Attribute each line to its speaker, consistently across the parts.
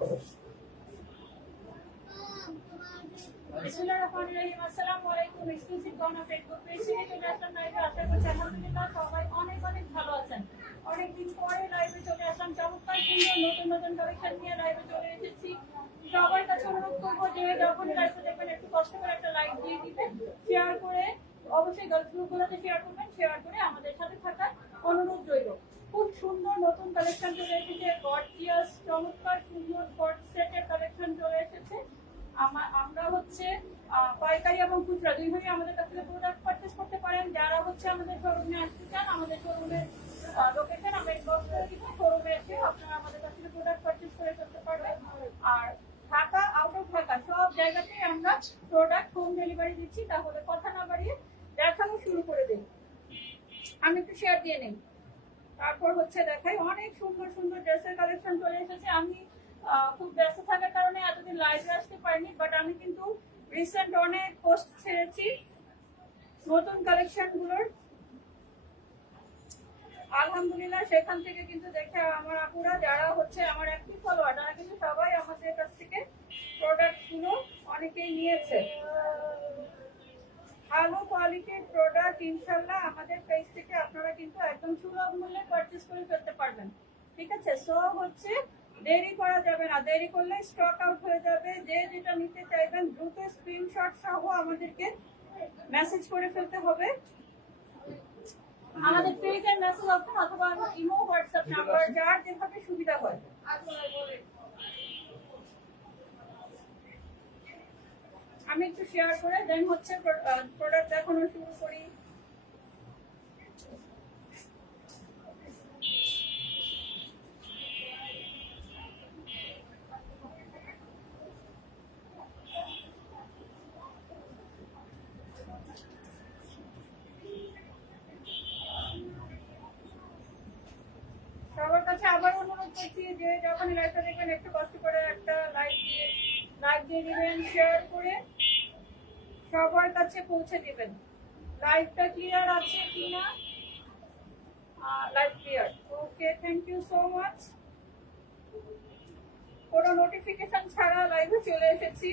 Speaker 1: অনুরোধ শেয়ার করে অবশ্যই গার্লস শেয়ার শেয়ার করে আমাদের সাথে থাকার অনুরোধ রইল খুব সুন্দর নতুন কালেকশন চলে এসেছে গর্জিয়াস চমৎকার সুন্দর গড সেটের কালেকশন চলে এসেছে আমা- আমরা হচ্ছে আহ, পাইকারি এবং খুচরা দুইভাবে আমাদের কাছ থেকে প্রোডাক্ট পারচেস করতে পারেন যারা হচ্ছে আমাদের শোরুমে আসতে চান, আমাদের শোরুমের লোকেশন আমরা শোরুমে এসে আপনারা আমাদের কাছ থেকে প্রোডাক্ট পারচেস করে ফেলতে পারবেন। আর ঢাকা আউট অফ ঢাকা, সব জায়গাতেই আমরা প্রোডাক্ট হোম ডেলিভারি দিচ্ছি, তাহলে কথা না বাড়িয়ে দেখানো শুরু করে দিই আমি একটু শেয়ার দিয়ে নেই। তারপর হচ্ছে দেখাই, অনেক সুন্দর সুন্দর ড্রেসের কালেকশন চলে এসেছে। আমি খুব ব্যস্ত থাকার কারণে এতদিন লাইভে আসতে পারিনি বাট আমি কিন্তু রিসেন্ট অনেক পোস্ট ছেড়েছি। নতুন কালেকশনগুলোর আলহামদুলিল্লাহ, সেখান থেকে কিন্তু দেখে আমার আপুরা, যারা হচ্ছে আমার অ্যাক্টিভ ফলোয়ার তারা কিন্তু সবাই আমাদের কাছ থেকে প্রোডাক্টগুলো অনেকেই নিয়েছে। ভালো কোয়ালিটির প্রোডাক্ট ইনশাল্লাহ আমাদের পেজ থেকে আপনারা কিন্তু একদম সুলভ মূল্যে পারচেস করে ফেলতে পারবেন। ঠিক আছে? সো হচ্ছে দেরি করা যাবে না। দেরি করলে স্টক আউট হয়ে যাবে। যে যেটা নিতে চাইবেন, দ্রুত স্ক্রিনশট সহ আমাদেরকে মেসেজ করে ফেলতে হবে। আমাদের পেজের মেসেজ অপশন অথবা ইমো হোয়াটসঅ্যাপ নাম্বার যার যেভাবে সুবিধা হয়। আমি একটু শেয়ার করে দেন হচ্ছে প্রোডাক্ট দেখানো শুরু করি। করছি যে যখন লাইভটা দেখবেন একটু কষ্ট করে একটা লাইক দিয়ে লাইক দিয়ে দিবেন শেয়ার করে সবার কাছে পৌঁছে দিবেন। লাইভটা ক্লিয়ার আছে কিনা? Live clear okay thank you so much কোনো নোটিফিকেশন ছাড়া লাইভে চলে এসেছি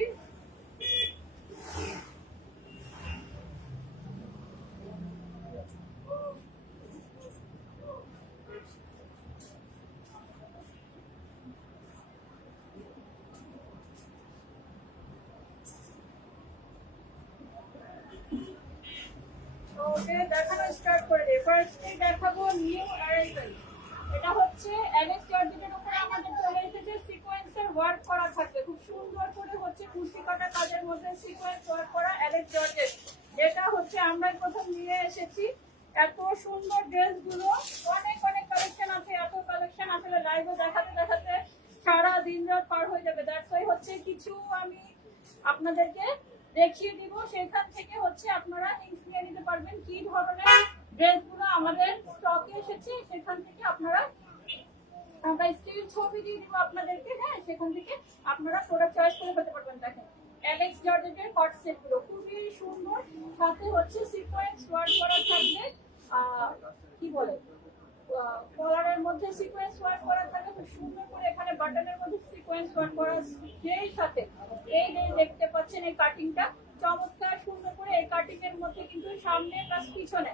Speaker 1: ওকে দেখানো স্টার্ট করে দিই ফার্স্টে দেখাবো নিউ অ্যারাইভাল এটা হচ্ছে এনএস জর্জেটের উপরে আমাদের চলে এসেছে সিকোয়েন্সের ওয়ার্ক করা থাকবে। খুব সুন্দর করে হচ্ছে কুর্তি কাটা কাজের মধ্যে সিকোয়েন্স ওয়ার্ক করা অ্যালেক্স জর্জেট যেটা হচ্ছে আমরা প্রথম নিয়ে এসেছি। এত সুন্দর ড্রেসগুলো, অনেক অনেক কালেকশন আছে, এত কালেকশন আসলে লাইভে দেখাতে দেখাতে সারা দিন রাত পার হয়ে যাবে। দ্যাটস ওয়াই হচ্ছে কিছু আমি আপনাদেরকে দেখিয়ে দিব। সেখান থেকে হচ্ছে আপনারা নিয়ে নিতে পারবেন। কি ধরনের ড্রেসগুলো আমাদের স্টকে এসেছে, সেখান থেকে আপনারা, আমরা স্টিল ছবি দিয়ে দিব আপনাদেরকে হ্যাঁ সেখান থেকে আপনারা প্রোডাক্ট চয়েস করে পেতে পারবেন, দেখেন। অ্যালেক্স জর্জেটের কট খুবই সুন্দর, সাথে হচ্ছে সিকোয়েন্স ওয়ার্ক করা থাকবে কি বলে কলারের মধ্যে সিকোয়েন্স ওয়ার্ক করা থাকে সুন্দর করে এখানে বাটনের মধ্যে সিকোয়েন্স ওয়ার্ক করা সেই সাথে। এই দেখতে পাচ্ছেন এই কাটিংটা চমৎকার সুন্দর করে এই কাটিং এর মধ্যে কিন্তু সামনে প্লাস পিছনে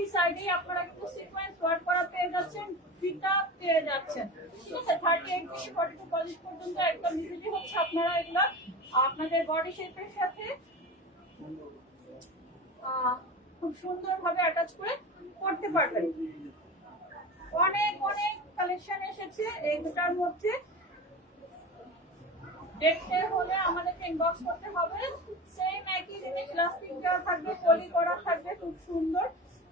Speaker 1: দুই সাইডেই আপনারা কিন্তু সিকোয়েন্স ওয়ার্ক করা পেয়ে যাচ্ছেন পেয়ে যাচ্ছেন। ঠিক আছে থার্টি এইট থেকে ফর্টি টু পর্যন্ত একদম হচ্ছে আপনারা এগুলো। আপনাদের বডি শেপের সাথে খুব অ্যাটাচ করে করতে পারবেন। অনেক অনেক কালেকশন এসেছে এইটার মধ্যে। দেখতে হলে আমাদেরকে ইনবক্স করতে হবে। সেম একই জিনিস প্লাস্টিক দেওয়া থাকবে পলি করা থাকবে, খুব সুন্দর।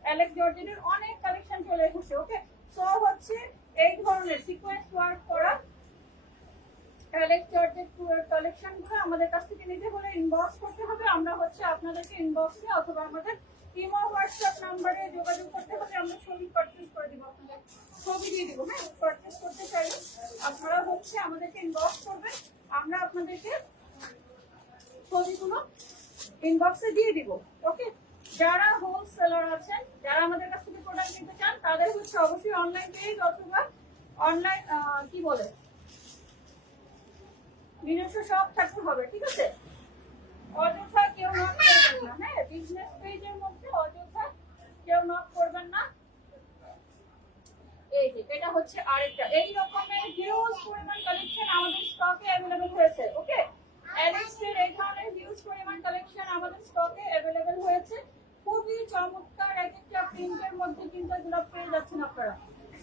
Speaker 1: অ্যালেক্স জর্জিনের অনেক কালেকশন চলে এসেছে ওকে সো হচ্ছে এই ধরনের সিকোয়েন্স ওয়ার্ক করা অ্যালেক্স জর্জেরগুলো আমাদের কাছ থেকে নিতে হলে ইনবক্স করতে হবে। আমরা হচ্ছে আপনাদেরকে ইনবক্সে অথবা আমাদের ইমো হোয়াটসঅ্যাপ নাম্বারে যোগাযোগ করতে হবে। আমরা ছবি পারচেজ করে দিব আপনাদের। ছবি দিয়ে দিব হ্যাঁ? পারচেজ করতে চাইলে আপনারা হচ্ছে আমাদেরকে ইনবক্স করবেন। আমরা আপনাদেরকে ছবিগুলো ইনবক্সে দিয়ে দিব। যারা হোলসেলার আছেন, যারা আমাদের কাছ থেকে প্রোডাক্ট নিতে চান, তাদের হচ্ছে অবশ্যই অনলাইন পেজ অথবা অনলাইন কি বলে? নিজস্ব সব থাকতে হবে, ঠিক আছে? অযথা কেউ নক করবেন না হ্যাঁ? বিজনেস পেজের মধ্যে অযথা কেউ নক করবেন না। এই যে, এটা হচ্ছে আরেকটা। এই রকমের হিউজ পরিমাণ কালেকশন আমাদের স্টকে অ্যাভেলেবেল হয়েছে ওকে অ্যালেক্সের এই ধরনের হিউজ পরিমাণ কালেকশন আমাদের স্টকে অ্যাভেলেবেল হয়েছে। খুবই চমৎকার এক একটা প্রিন্টের মধ্যে কিন্তু এগুলো পেয়ে যাচ্ছেন আপনারা।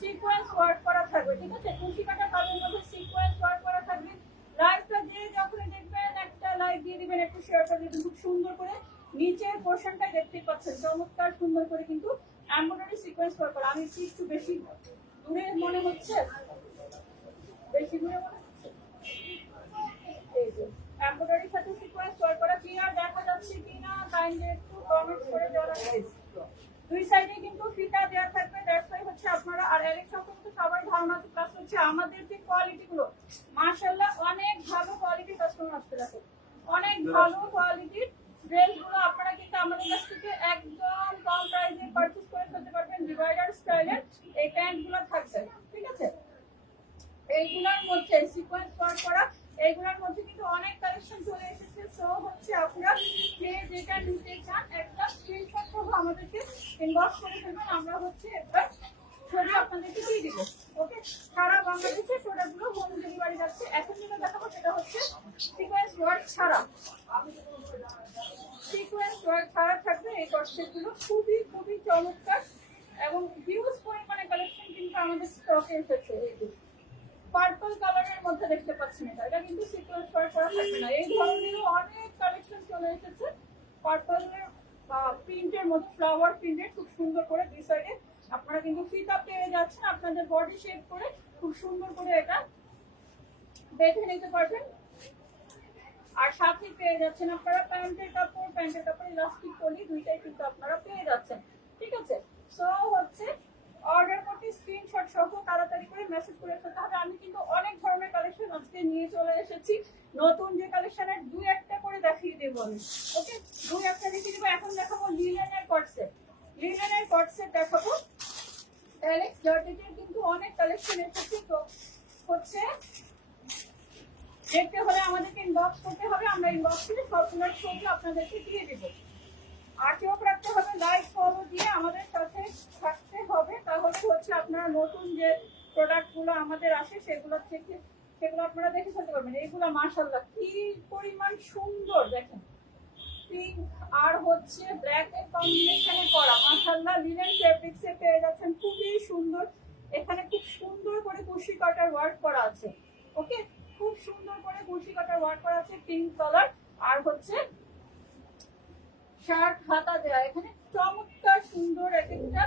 Speaker 1: সিকোয়েন্স ওয়ার্ক করা থাকবে, ঠিক আছে? কুশি কাটা কাজের মধ্যে সিকোয়েন্স ওয়ার্ক করা থাকবে। লাইভটা দিয়ে যখনই দেখবেন একটা লাইভ দিয়ে দিবেন, একটু শেয়ার করে খুব সুন্দর করে। নিচের পোর্শনটা দেখতে পাচ্ছেন, চমৎকার সুন্দর করে কিন্তু এমব্রয়ডারি সিকোয়েন্স ওয়ার্ক করা। আমি কি একটু বেশি দূরে মনে হচ্ছে? বেশি দূরে মনে হচ্ছে? এমব্রয়ডারির সাথে সিকোয়েন্স ওয়ার্ক করা। ক্লিয়ার দেখা যাচ্ছে কিনা? কাইন্ডলি একটু দুই সাইডে কিন্তু ফিতা দেওয়া থাকবে দ্যাটস হচ্ছে আপনারা, আর আরেক সম্পর্কে আমাদের যে কোয়ালিটি গুলো, মাশাআল্লাহ অনেক ভালো কোয়ালিটির কাস্টমার আসতে দেখো অনেক ভালো কোয়ালিটির ড্রেস আপনারা কিন্তু আমাদের থেকে একদম কম প্রাইসে পারচেজ করে ফেলতে পারবেন ডিভাইডার স্টাইলের এই প্যান্টগুলো থাকবে, ঠিক আছে? এইগুলোর মধ্যে সিকোয়েন্স করা এইগুলোর মধ্যে কিন্তু অনেক কালেকশন চলে এসেছে। সো হচ্ছে আপনারা যে যেটা নিতে চান, একটা স্ক্রিনশট আমাদেরকে ইনবক্স করে ফেলবেন। আমরা হচ্ছে একবার ছবি আপনাদেরকে দিয়ে দিব। ওকে সারা বাংলাদেশে প্রোডাক্টগুলো হোম ডেলিভারি যাচ্ছে। এখন যেটা দেখাবো সেটা হচ্ছে সিকোয়েন্স ওয়ার্ক ছাড়া। সিকোয়েন্স ওয়ার্ক ছাড়া থাকবে এই কনসেপ্টগুলো খুবই খুবই চমৎকার এবং হিউজ পরিমাণে কালেকশন কিন্তু আমাদের স্টকে এসেছে। এইগুলো পার্পল কালারের মধ্যে দেখতে পাচ্ছেন এটা এটা কিন্তু সিকোয়েন্স ওয়ার্ক করা থাকবে না। এই ধরনেরও অনেক কালেকশন চলে এসেছে। পার্পলের প্রিন্টের মধ্যে ফ্লাওয়ার প্রিন্টের খুব সুন্দর করে দুই সাইডে আপনারা কিন্তু ফিতা পেয়ে যাচ্ছেন। আপনাদের বডি শেপ করে খুব সুন্দর করে এটা বেঁধে নিতে পারবেন। আর সাথে পেয়ে যাচ্ছেন আপনারা প্যান্টের কাপড়। প্যান্টের কাপড় ইলাস্টিক কলি দুইটাই কিন্তু আপনারা পেয়ে যাচ্ছেন। ঠিক আছে? সো হচ্ছে অর্ডার করতে স্ক্রিনশট সহ তাড়াতাড়ি করে মেসেজ করে ফেলতে হবে। আমি কিন্তু অনেক ধরনের কালেকশন আজকে নিয়ে চলে এসেছি। নতুন যে কালেকশনের দুই একটা করে দেখিয়ে দেবো আমি। ওকে দুই একটা দেখিয়ে দেবো। এখন দেখাবো লিলেনের কটসেট লিলেনের কটসেট দেখাবো। অ্যালেক্স জার্টিটের কিন্তু অনেক কালেকশন এসেছে। তো হচ্ছে দেখতে হলে আমাদেরকে ইনবক্স করতে হবে। আমরা ইনবক্স করে সবগুলোর ছবি আপনাদেরকে দিয়ে দেবো। আর চোখ রাখতে হবে লাইক ফলো দিয়ে আমাদের সাথে থাকতে হবে। তাহলে হচ্ছে আপনারা নতুন যে প্রোডাক্টগুলো আমাদের আসে, সেগুলো থেকে, সেগুলো আপনারা দেখে ফেলতে পারবেন। এইগুলো মাশাল্লাহ কি পরিমাণ সুন্দর দেখেন। পিঙ্ক আর হচ্ছে ব্ল্যাক এর কম্বিনেশনে করা। মাশাল্লাহ লিনেন ফেব্রিক্সে পেয়ে যাচ্ছেন, খুবই সুন্দর। এখানে খুব সুন্দর করে কুশি কাটার ওয়ার্ক করা আছে। ওকে খুব সুন্দর করে কুশি কাটার ওয়ার্ক করা আছে পিঙ্ক কালার আর হচ্ছে শার্ট হাতা দেয়া। এখানে চমৎকার সুন্দর এক একটা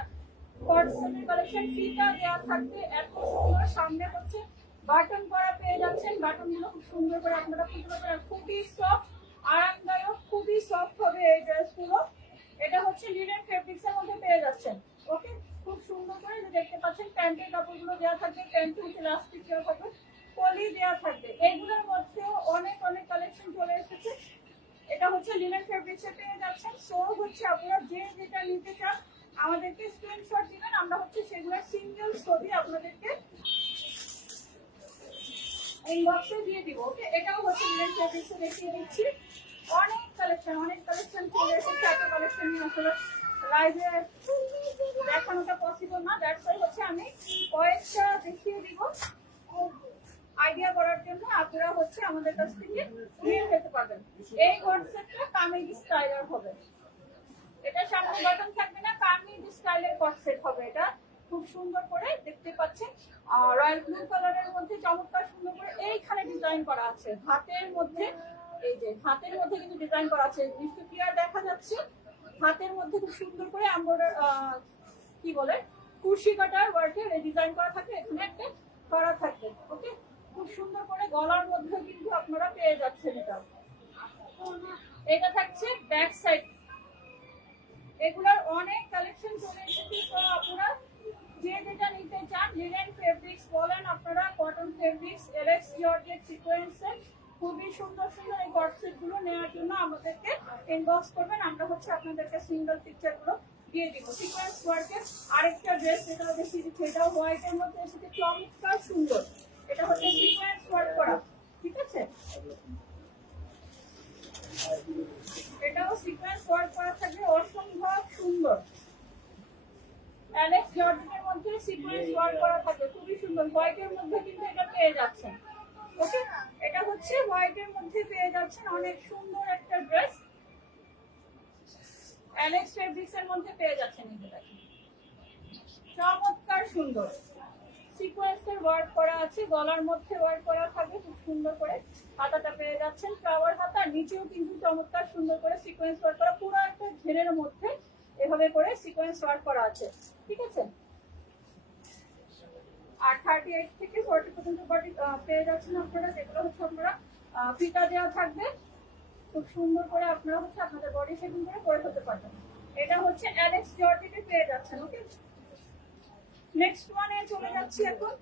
Speaker 1: কটসেটের কালেকশন ফিতা দেওয়া থাকবে, এত সুন্দর। সামনে হচ্ছে বাটন করা পেয়ে যাচ্ছেন। বাটনগুলো খুব সুন্দর করে আপনারা খুঁজে পাবেন। খুবই সফট আরামদায়ক, খুবই সফট হবে এই ড্রেসগুলো এটা হচ্ছে লিনেন ফেব্রিক্স এর মধ্যে পেয়ে যাচ্ছেন। ওকে খুব সুন্দর করে দেখতে পাচ্ছেন। প্যান্টের কাপড়গুলো দেওয়া থাকবে, প্যান্টে হচ্ছে ইলাস্টিক দেওয়া থাকবে, পলি দেওয়া থাকবে। এইগুলোর মধ্যেও অনেক অনেক কালেকশন চলে এসেছে। এটা হচ্ছে লিনেন ফেব্রিক্সে পেয়ে যাচ্ছেন। সো হচ্ছে আপনারা যে যেটা নিতে চান, আমাদেরকে স্ক্রিনশট দিবেন। আমরা হচ্ছে সেগুলোর সিঙ্গেল ছবি আপনাদেরকে ইনবক্সে দিয়ে দিব ওকে এটাও হচ্ছে লিনেন ফেব্রিক্সে দেখিয়ে দিচ্ছি। অনেক কালেকশন অনেক কালেকশন চলে এসেছে। এত কালেকশন নিয়ে আসলে লাইভে দেখানোটা পসিবল না। দ্যাটস হচ্ছে আমি কয়েকটা দেখিয়ে দিব। আইডিয়া করার জন্য আপনারা হচ্ছে আমাদের কাছ থেকে নিয়ে যেতে পারবেন। এই কনসেপ্টটা কামিজ স্টাইলার হবে। এটা সামনে বাটন থাকবে না, কামিজ স্টাইলের কনসেপ্ট হবে এটা। খুব সুন্দর করে দেখতে পাচ্ছেন। আর রয়্যাল ব্লু কালারের মধ্যে চমৎকার সুন্দর করে এইখানে ডিজাইন করা আছে। হাতের মধ্যে, এই যে হাতের মধ্যে কিন্তু ডিজাইন করা আছে। নিশ্চয় ক্লিয়ার দেখা যাচ্ছে। হাতের মধ্যে খুব সুন্দর করে এমব্রয়ডার কি বলে, কুর্শি কাটার ওয়ার্কের ডিজাইন করা থাকে। এখানে একটা করা থাকবে ওকে খুব সুন্দর করে গলার মধ্যে কিন্তু আপনারা পেয়ে যাচ্ছেন এটা। এটা থাকছে ব্যাক সাইড এগুলার অনেক কালেকশন চলে এসেছে, তো আপনারা যে যেটা নিতে চান লিনেন ফেব্রিক্স বলেন আপনারা কটন ফেব্রিক্স এলএক্স জর্জেট সিকোয়েন্সের খুবই সুন্দর সুন্দর এই কটসেটগুলো নেওয়ার জন্য আমাদেরকে ইনবক্স করবেন। আমরা হচ্ছে আপনাদেরকে সিঙ্গেল পিকচারগুলো দিয়ে দিব। সিকোয়েন্স ওয়ার্কের আরেকটা ড্রেস যেটা দিচ্ছি এটাও হোয়াইটের মধ্যে এসেছে, চমৎকার সুন্দর। এটা হচ্ছে সিকোয়েন্স ওয়ার্ক করা। ঠিক আছে? এটাও সিকোয়েন্স ওয়ার্ক করা থাকবে। অসম্ভব সুন্দর। অ্যালেক্স জর্ডানের মধ্যে সিকোয়েন্স ওয়ার্ক করা থাকবে। খুবই সুন্দর। হোয়াইটের মধ্যে কিন্তু এটা পেয়ে যাচ্ছেন। ওকে এটা হচ্ছে হোয়াইটের মধ্যে পেয়ে যাচ্ছেন। অনেক সুন্দর একটা ড্রেস অ্যালেক্স ফেব্রিক্স এর মধ্যে পেয়ে যাচ্ছেন এগুলো। চমৎকার সুন্দর। সিকোয়েন্সের ওয়ার্ক করা আছে, গলার মধ্যে ওয়ার্ক করা থাকবে, খুব সুন্দর করে। হাতাটা পেয়ে যাচ্ছেন ফ্লাওয়ার হাতা, নিচেও কিন্তু চমৎকার সুন্দর করে সিকোয়েন্স ওয়ার্ক করা পুরো একটা ঘেরের মধ্যে এভাবে করে সিকোয়েন্স ওয়ার্ক করা আছে। ঠিক আছে? আর থার্টি এইট থেকে ফোর্টি পর্যন্ত পেয়ে যাচ্ছেন আপনারা, যেগুলো হচ্ছে আপনারা ফিতা দেওয়া থাকবে। খুব সুন্দর করে আপনারা হচ্ছে আপনাদের বডি শেপিং করে করে ফেলতে পারবেন। এটা হচ্ছে অ্যালেক্স জর্জিতে পেয়ে যাচ্ছেন ওকে নেক্সট ওয়ানে চলে যাচ্ছি এখন।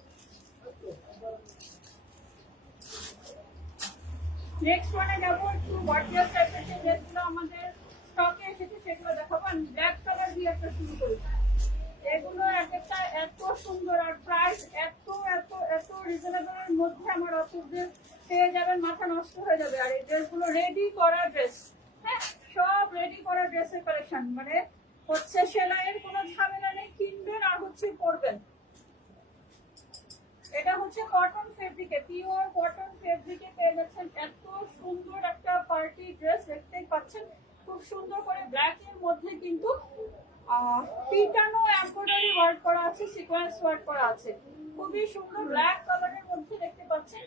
Speaker 1: নেক্সট ওয়ানে যাব একটু ওয়ার্ডিয়ার টাইপের যে আমাদের স্টকে এসেছে, সেগুলো দেখাবো। আমি ব্ল্যাক কালার দিয়ে একটা শুরু করি। এগুলো এক একটা এত সুন্দর, আর প্রাইস এত এত এত রিজনেবলের মধ্যে আমার অপুরদের পেয়ে যাবেন মাথা নষ্ট হয়ে যাবে। আর এই ড্রেসগুলো রেডি করা ড্রেস হ্যাঁ? সব রেডি করা ড্রেসের কালেকশন মানে হচ্ছে সেলাইয়ের কোনো ঝামেলা নেই, কিনবেন আর হচ্ছে পরবেন এটা হচ্ছে কটন ফেব্রিকে পিওর কটন ফেব্রিকে পেয়ে যাচ্ছেন এত সুন্দর একটা পার্টি ড্রেস দেখতেই পাচ্ছেন। খুব সুন্দর করে ব্ল্যাক এর মধ্যে কিন্তু পিটানো এমব্রয়ডারি ওয়ার্ক করা আছে সিকোয়েন্স ওয়ার্ক করা আছে। খুবই সুন্দর ব্ল্যাক কালারের মধ্যে দেখতে পাচ্ছেন।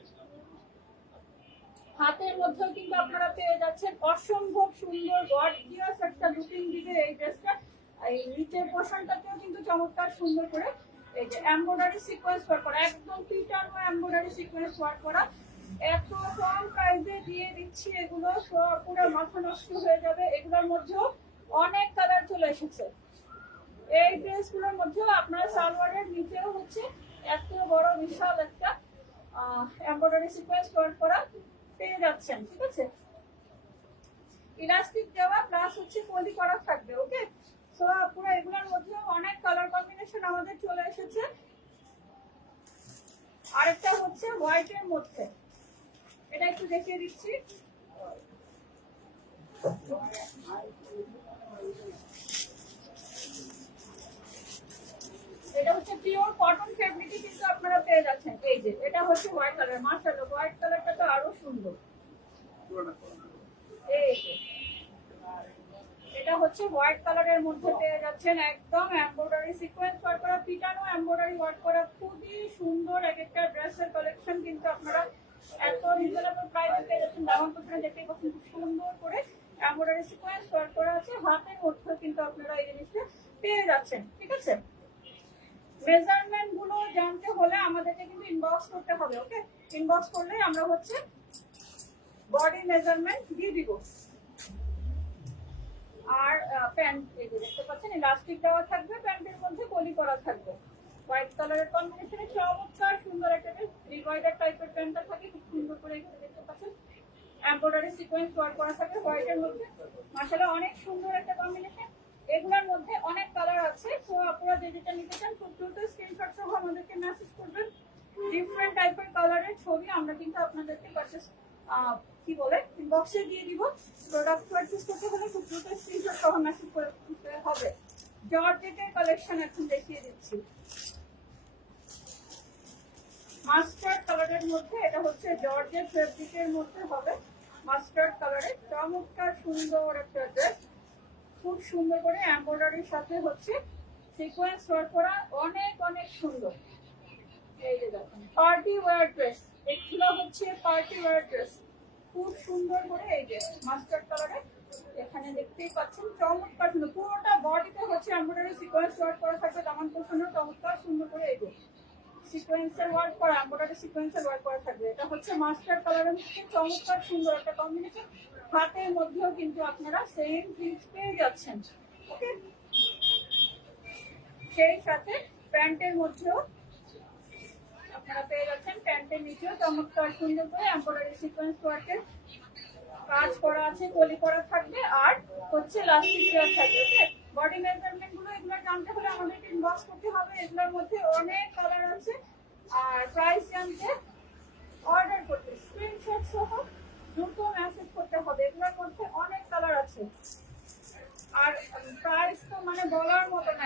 Speaker 1: হাতের মধ্যেও কিন্তু আপনারা পেয়ে যাচ্ছেন অসম্ভব সুন্দর গর্জিয়াস একটা লুকিং দিবে এই ড্রেসটা এই নিচের পোর্শনটাতেও কিন্তু চমৎকার সুন্দর করে এই যে এমব্রয়ডারি সিকোয়েন্স ওয়ার্ক করা, একদম পিটানো এমব্রয়ডারি সিকোয়েন্স ওয়ার্ক করা। এত কম প্রাইসে দিয়ে দিচ্ছি এগুলো পুরো মাথা নষ্ট হয়ে যাবে। এগুলোর মধ্যেও অনেক কালার চলে এসেছে। এই ড্রেসগুলোর মধ্যেও আপনার সালোয়ারের নিচেও হচ্ছে এত বড় বিশাল একটা এমব্রয়ডারি সিকোয়েন্স ওয়ার্ক করা পেয়ে যাচ্ছেন, ঠিক আছে? ইলাস্টিক দেওয়া প্লাস হচ্ছে পলি করা থাকবে ওকে সো পুরো এগুলোর মধ্যে অনেক কালার কম্বিনেশন আমাদের চলে এসেছে। আরেকটা হচ্ছে হোয়াইটের মধ্যে। এটা একটু দেখিয়ে দিচ্ছি। এটা হচ্ছে পিওর কটন ফেব্রিকে কিন্তু আপনারা পেয়ে যাচ্ছেন। এই যে, এটা হচ্ছে হোয়াইট কালার মাশাআল্লাহ হোয়াইট কালারটা তো আরও সুন্দর। এই। এটা হচ্ছে হোয়াইট কালারের মধ্যে পেয়ে যাচ্ছেন একদম এমব্রয়ডারি সিকোয়েন্স ওয়ার্ক করা পিটানো এমব্রয়ডারি ওয়ার্ক করা খুবই সুন্দর এক একটা ড্রেসের কালেকশন কিন্তু আপনারা এত রিজনেবল প্রাইসে পেয়ে যাচ্ছেন। দামান পোশাকে দেখতেই পাচ্ছেন খুব সুন্দর করে এমব্রয়ডারি সিকোয়েন্স ওয়ার্ক করা আছে। হাতের মধ্যেও কিন্তু আপনারা এই জিনিসটা পেয়ে যাচ্ছেন, ঠিক আছে? মেজারমেন্টগুলো জানতে হলে আমাদেরকে কিন্তু ইনবক্স করতে হবে ওকে ইনবক্স করলে আমরা হচ্ছে বডি মেজারমেন্ট দিয়ে দিব। আর প্যান্ট দেখতে পাচ্ছেন ইলাস্টিক দেওয়া থাকবে, প্যান্টের মধ্যে কলি করা থাকবে। হোয়াইট কালারের কম্বিনেশনে চমৎকার সুন্দর একটা রিভাইডার টাইপের প্যান্টটা থাকে, খুব সুন্দর করে এখানে দেখতে পাচ্ছেন। এমব্রয়ডারি সিকোয়েন্স ওয়ার্ক করা থাকে হোয়াইটের মধ্যে। মাসালা অনেক সুন্দর একটা কম্বিনেশন এগুলোর মধ্যে অনেক কালার আছে। তো আপনারা যে যেটা নিতে চান, খুব দ্রুত স্ক্রিনশট সহ আমাদেরকে মেসেজ করবেন। ডিফারেন্ট টাইপের কালারের ছবি আমরা কিন্তু আপনাদেরকে পারচেস কি বলে? ইনবক্সে দিয়ে দিব। প্রোডাক্ট পারচেস করতে হলে খুব দ্রুত স্ক্রিনশট সহ মেসেজ করে দিতে হবে। জর্জেটের কালেকশন এখন দেখিয়ে দিচ্ছি। মাস্টার্ড কালারের মধ্যে, এটা হচ্ছে জর্জেট ফেব্রিকের মধ্যে হবে। মাস্টার্ড কালারের চমৎকার সুন্দর একটা ড্রেস খুব সুন্দর করে এমব্রয়ডারির সাথে হচ্ছে সিকোয়েন্স ওয়ার্ক করা অনেক অনেক সুন্দর। এই যে দেখুন পার্টি ওয়্যার ড্রেস এগুলো হচ্ছে পার্টি ওয়্যার ড্রেস খুব সুন্দর করে এই যে মাস্টার্ড কালারে এখানে দেখতেই পাচ্ছেন, চমৎকার সুন্দর, পুরোটা বডিতে হচ্ছে এমব্রয়ডারি সিকোয়েন্স ওয়ার্ক করা থাকবে, দামান পোষণও চমৎকার সুন্দর করে এই যে সিকোয়েন্সের ওয়ার্ক করা এমব্রয়ডারি সিকোয়েন্সের ওয়ার্ক করা থাকবে। এটা হচ্ছে মাস্টার কালারের মধ্যে চমৎকার সুন্দর একটা কম্বিনেশন হাতের মধ্যেও কিন্তু আপনারা সেম জিনিস পেয়ে যাচ্ছেন ওকে সেই সাথে প্যান্টের মধ্যেও কাজ করা আছে, কলি করা থাকবে বডি মেজারমেন্ট অনেক কালার আছে। আর প্রাইস জানতে অর্ডার করতে স্ক্রিনশট সহ দ্রুত মেসেজ করতে হবে, এগুলোর মধ্যে অনেক কালার আছে। আর প্রাইস তো মানে বলার মতো না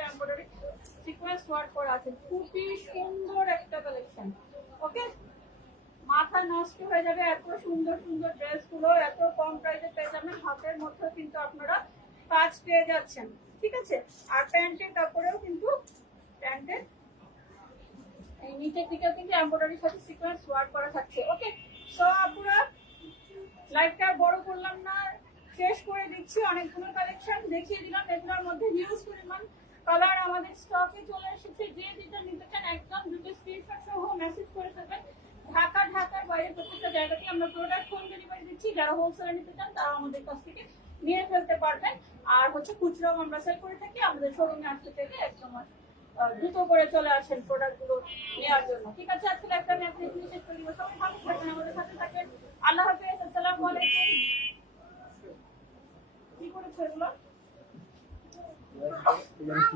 Speaker 1: আছে। খুবই সুন্দর একটা কালেকশন ওকে মাথা নষ্ট হয়ে যাবে এত সুন্দর সুন্দর ড্রেসগুলো এত কম প্রাইসে পেয়ে যাবেন। হাতের মধ্যে কিন্তু আপনারা কাজ পেয়ে যাচ্ছেন। ঠিক আছে? আর প্যান্টের কাপড়েও কিন্তু প্যান্টের এই নিচের দিকেও কিন্তু এমব্রয়ডারির সাথে সিকোয়েন্স ওয়ার্ক করা থাকছে। ওকে সো আপুরা লাইভটা বড় করলাম না। শেষ করে দিচ্ছি অনেকগুলো কালেকশন দেখিয়ে দিলাম এগুলোর মধ্যে হিউজ পরিমাণ কালার আমাদের স্টকে চলে এসেছে, যে যেটা নিতে চান একদম দুটো স্ক্রিনশট সহ মেসেজ করে ফেলবেন ঢাকা ঢাকার বাইরে প্রত্যেকটা জায়গাতে আমরা প্রোডাক্ট হোম ডেলিভারি দিচ্ছি। যারা হোলসেলে নিতে চান তারা আমাদের কাছ থেকে নিয়ে ফেলতে পারবেন। আর হচ্ছে খুচরাও আমরা সেল করে থাকি। আমাদের শোরুমে আসতে থেকে একদম দ্রুত করে চলে আসেন প্রোডাক্টগুলো নেওয়ার জন্য। ঠিক আছে আজকে একটা আমি আপনি শেষ করে সবাই ভালো থাকবেন, আমাদের সাথে থাকবেন। আল্লাহ হাফেজ, আসসালামু আলাইকুম। কি করেছ এগুলো?
Speaker 2: 嗯。